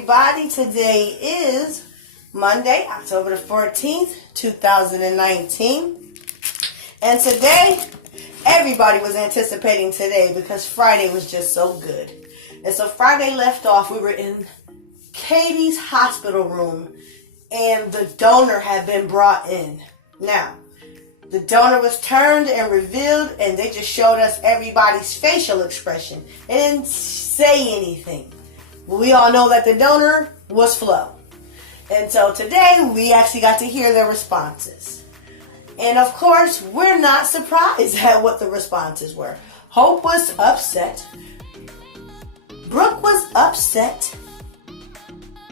everybody. Today is Monday, October the 14th, 2019. And today, everybody was anticipating today because Friday was just so good. And so Friday left off, we were in Katie's hospital room and the donor had been brought in. Now, the donor was turned and revealed and they just showed us everybody's facial expression. They didn't say anything. We all know that the donor was Flo. And so today we actually got to hear their responses. And of course, we're not surprised at what the responses were. Hope was upset. Brooke was upset.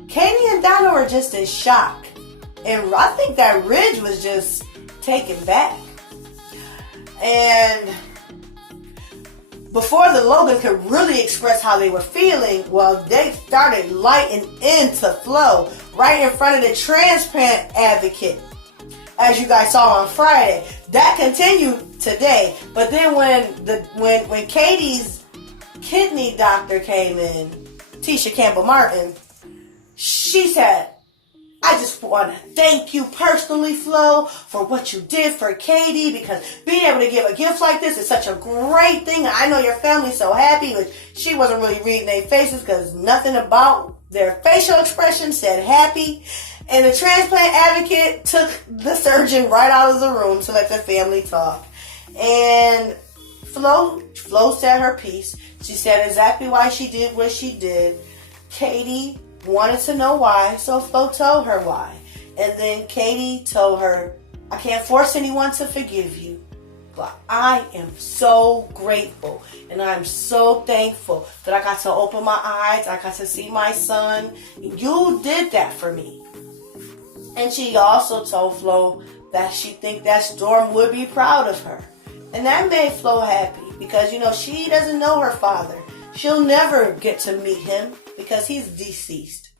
Katie and Donna were just in shock. And I think that Ridge was just taken back. And before the Logan could really express how they were feeling, well, they started lighting into Flo right in front of the transplant advocate, as you guys saw on Friday. That continued today. But then when Katie's kidney doctor came in, Tisha Campbell Martin, she said, I just want to thank you personally, Flo, for what you did for Katie, because being able to give a gift like this is such a great thing. I know your family's so happy, but she wasn't really reading their faces because nothing about their facial expression said happy. And the transplant advocate took the surgeon right out of the room to let the family talk. And Flo said her piece. She said exactly why she did what she did. Katie wanted to know why, so Flo told her why. And then Katie told her, I can't force anyone to forgive you, but I am so grateful and I'm so thankful that I got to open my eyes, I got to see my son. You did that for me. And she also told Flo that she think that Storm would be proud of her. And that made Flo happy because, she doesn't know her father. She'll never get to meet him because he's deceased.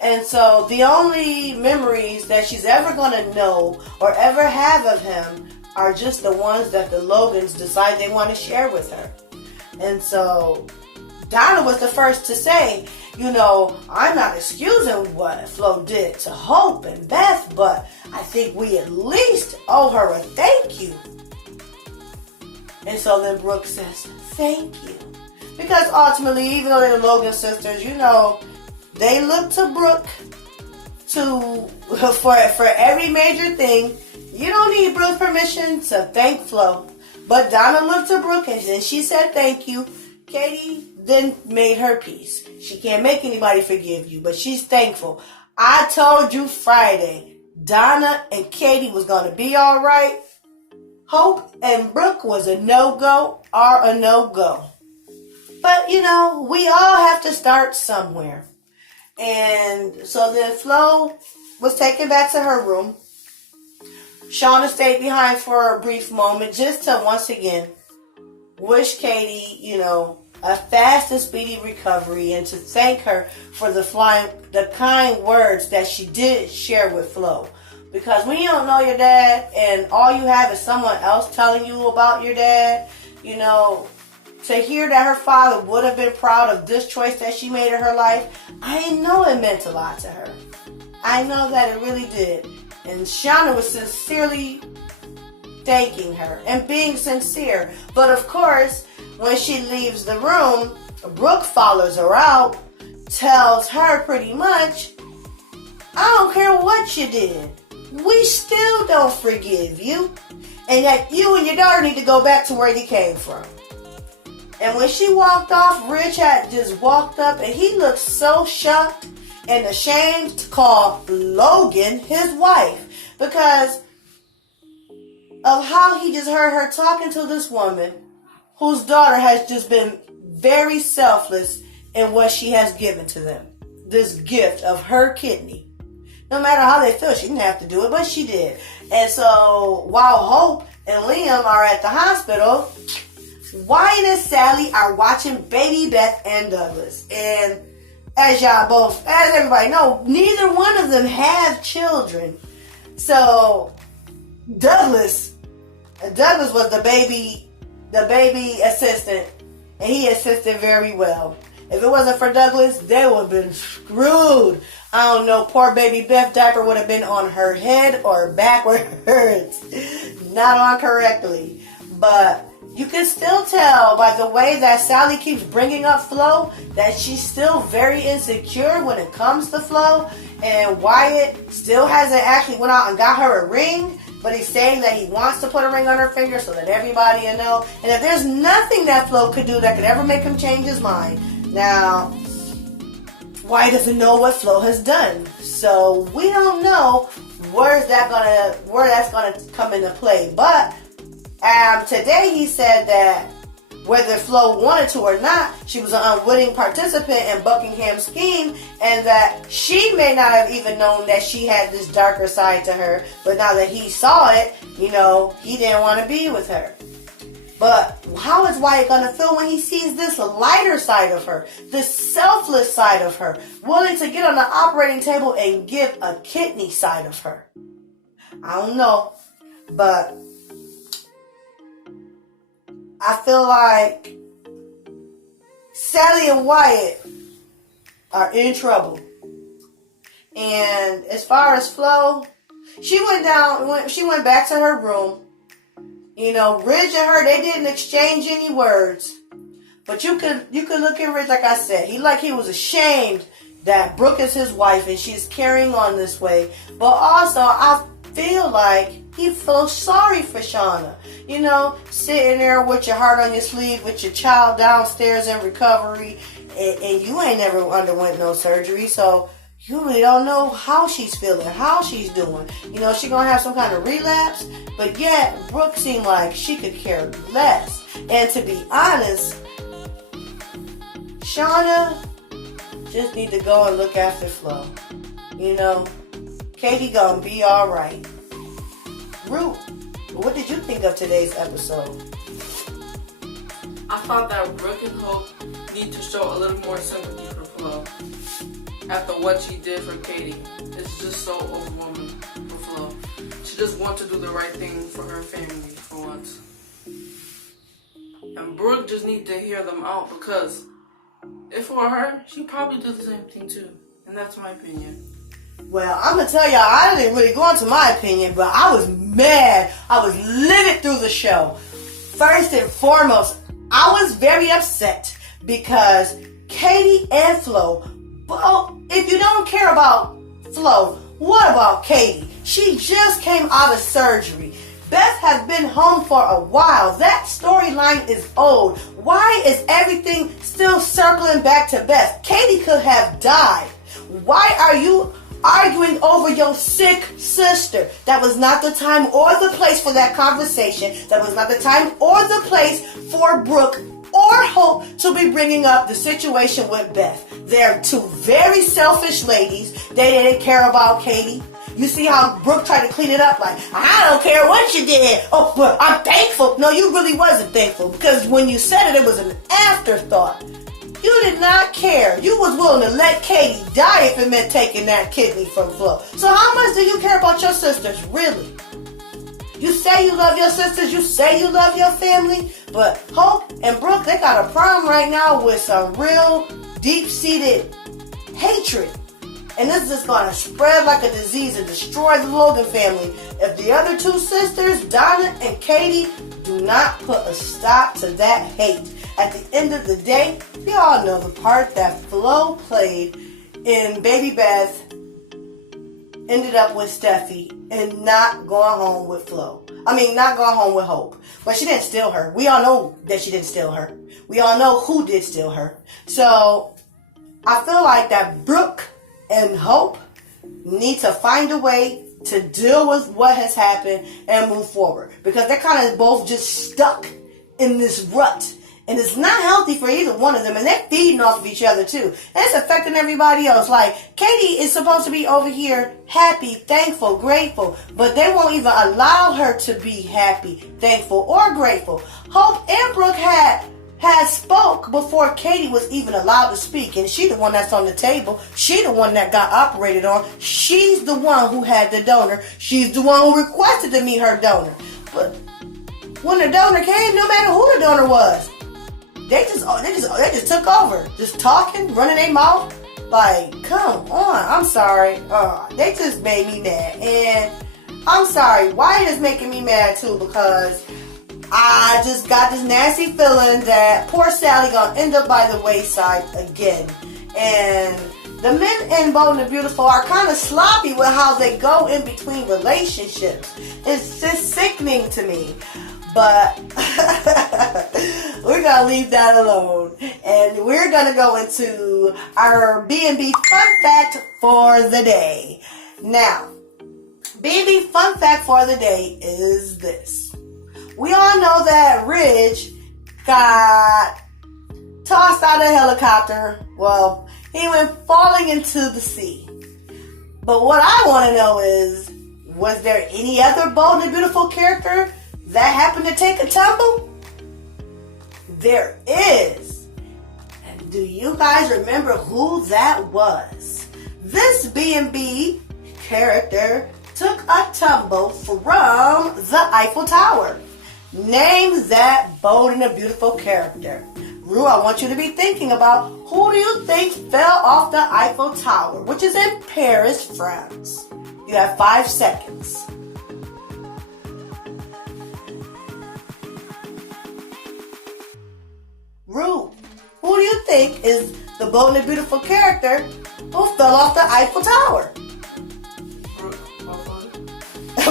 And so the only memories that she's ever going to know or ever have of him are just the ones that the Logans decide they want to share with her. And so Donna was the first to say, I'm not excusing what Flo did to Hope and Beth, but I think we at least owe her a thank you. And so then Brooke says, thank you. Because ultimately, even though they're the Logan sisters, they look to Brooke for every major thing. You don't need Brooke's permission to thank Flo. But Donna looked to Brooke and then she said thank you. Katie then made her peace. She can't make anybody forgive you, but she's thankful. I told you Friday, Donna and Katie was going to be all right. Hope and Brooke was a no-go or a no-go. But, we all have to start somewhere. And so then Flo was taken back to her room. Shauna stayed behind for a brief moment just to once again wish Katie, a fast and speedy recovery and to thank her for the kind words that she did share with Flo. Because when you don't know your dad and all you have is someone else telling you about your dad, to hear that her father would have been proud of this choice that she made in her life, I know it meant a lot to her. I know that it really did. And Shauna was sincerely thanking her and being sincere. But of course, when she leaves the room, Brooke follows her out, tells her pretty much, I don't care what you did. We still don't forgive you. And that you and your daughter need to go back to where you came from. And when she walked off, Rich had just walked up and he looked so shocked and ashamed to call Logan his wife because of how he just heard her talking to this woman whose daughter has just been very selfless in what she has given to them. This gift of her kidney. No matter how they feel, she didn't have to do it, but she did. And so while Hope and Liam are at the hospital, Wyatt and Sally are watching baby Beth and Douglas. And as everybody know, neither one of them have children. So Douglas was the baby assistant, and he assisted very well. If it wasn't for Douglas, they would have been screwed. I don't know, poor baby Beth diaper would have been on her head or backwards. Not on correctly. But you can still tell by the way that Sally keeps bringing up Flo that she's still very insecure when it comes to Flo. And Wyatt still hasn't actually went out and got her a ring, but he's saying that he wants to put a ring on her finger so that everybody will know. And if there's nothing that Flo could do that could ever make him change his mind, now Wyatt doesn't know what Flo has done. So we don't know where that's gonna come into play. But today he said that whether Flo wanted to or not, she was an unwitting participant in Buckingham's scheme, and that she may not have even known that she had this darker side to her, but now that he saw it, he didn't want to be with her. But how is Wyatt going to feel when he sees this lighter side of her, this selfless side of her, willing to get on the operating table and give a kidney side of her? I don't know, but I feel like Sally and Wyatt are in trouble. And as far as Flo, she went back to her room. Ridge and her, they didn't exchange any words. But you could look at Ridge, like I said, he was ashamed that Brooke is his wife and she's carrying on this way. But also, I feel like he feels sorry for Shauna. Sitting there with your heart on your sleeve, with your child downstairs in recovery, and you ain't never underwent no surgery, so you really don't know how she's feeling, how she's doing. She gonna have some kind of relapse, but yet Brooke seemed like she could care less. And to be honest, Shauna just need to go and look after Flo. Katie gonna be all right. Ruth, what did you think of today's episode? I thought that Brooke and Hope need to show a little more sympathy for Flo after what she did for Katie. It's just so overwhelming for Flo. She just wants to do the right thing for her family for once. And Brooke just needs to hear them out, because if for her, she'd probably do the same thing too. And that's my opinion. Well, I'm going to tell y'all, I didn't really go into my opinion, but I was mad. I was livid through the show. First and foremost, I was very upset because Katie and Flo, well, if you don't care about Flo, what about Katie? She just came out of surgery. Beth has been home for a while. That storyline is old. Why is everything still circling back to Beth? Katie could have died. Why are you arguing over your sick sister? That was not the time or the place for that conversation. That was not the time or the place for Brooke or Hope to be bringing up the situation with Beth. They're two very selfish ladies. They didn't care about Katie. You see how Brooke tried to clean it up like, I don't care what you did. Oh, but I'm thankful. No, you really wasn't thankful, because when you said it, it was an afterthought. You did not care. You was willing to let Katie die if it meant taking that kidney from Flo. So how much do you care about your sisters, really? You say you love your sisters, you say you love your family, but Hope and Brooke, they got a problem right now with some real deep-seated hatred. And this is going to spread like a disease and destroy the Logan family if the other two sisters, Donna and Katie, do not put a stop to that hate. At the end of the day, we all know the part that Flo played in Baby Beth ended up with Steffi and not going home with Flo. Not going home with Hope. But she didn't steal her. We all know that she didn't steal her. We all know who did steal her. So I feel like that Brooke and Hope need to find a way to deal with what has happened and move forward, because they're kind of both just stuck in this rut, and it's not healthy for either one of them, and they're feeding off of each other too, and it's affecting everybody else. Like, Katie is supposed to be over here happy, thankful, grateful, but they won't even allow her to be happy, thankful, or grateful. Hope and Brooke had spoke before Katie was even allowed to speak, and she the one that's on the table. She the one that got operated on. She's the one who had the donor. She's the one who requested to meet her donor. But when the donor came, no matter who the donor was, they just took over. Just talking, running their mouth. Like, come on. I'm sorry. They just made me mad. And I'm sorry. Wyatt is making me mad too because I just got this nasty feeling that poor Sally gonna end up by the wayside again. And the men in Bold and the Beautiful are kind of sloppy with how they go in between relationships. It's just sickening to me. But we're going to leave that alone. And we're going to go into our B&B Fun Fact for the day. Now, B&B Fun Fact for the day is this. We all know that Ridge got tossed out of a helicopter. Well, he went falling into the sea. But what I want to know is, was there any other Bold and Beautiful character that happened to take a tumble? There is. And do you guys remember who that was? This B&B character took a tumble from the Eiffel Tower. Name that Bold and the Beautiful character. Rue, I want you to be thinking about who do you think fell off the Eiffel Tower, which is in Paris, France. You have 5 seconds. Rue, who do you think is the Bold and the Beautiful character who fell off the Eiffel Tower?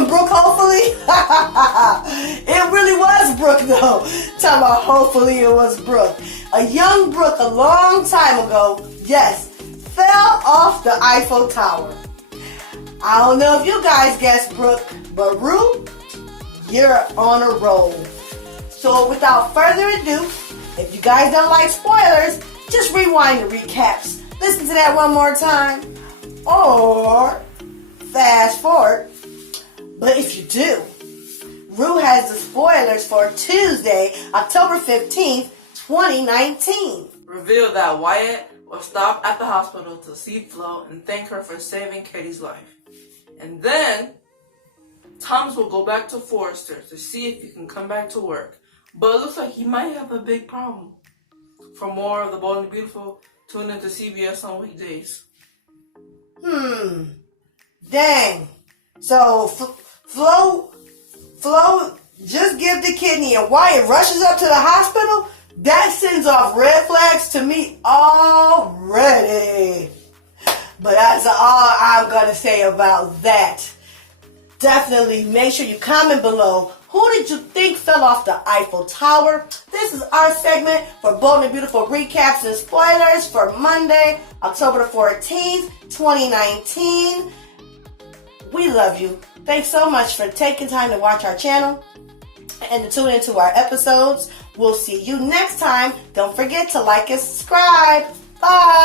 Brooke, hopefully? It really was Brooke, though. Talking about hopefully it was Brooke. A young Brooke a long time ago, yes, fell off the Eiffel Tower. I don't know if you guys guessed Brooke, but Rue, you're on a roll. So without further ado, if you guys don't like spoilers, just rewind the recaps. Listen to that one more time. Or fast forward. But if you do, Rue has the spoilers for Tuesday, October 15th, 2019. Reveal that Wyatt will stop at the hospital to see Flo and thank her for saving Katie's life. And then, Thomas will go back to Forrester to see if he can come back to work. But it looks like he might have a big problem. For more of The Bold and the Beautiful, tune into CBS on weekdays. Dang. So, Flo just give the kidney and Wyatt rushes up to the hospital? That sends off red flags to me already. But that's all I'm going to say about that. Definitely make sure you comment below. Who did you think fell off the Eiffel Tower? This is our segment for Bold and Beautiful recaps and spoilers for Monday, October the 14th, 2019. We love you. Thanks so much for taking time to watch our channel and to tune into our episodes. We'll see you next time. Don't forget to like and subscribe. Bye.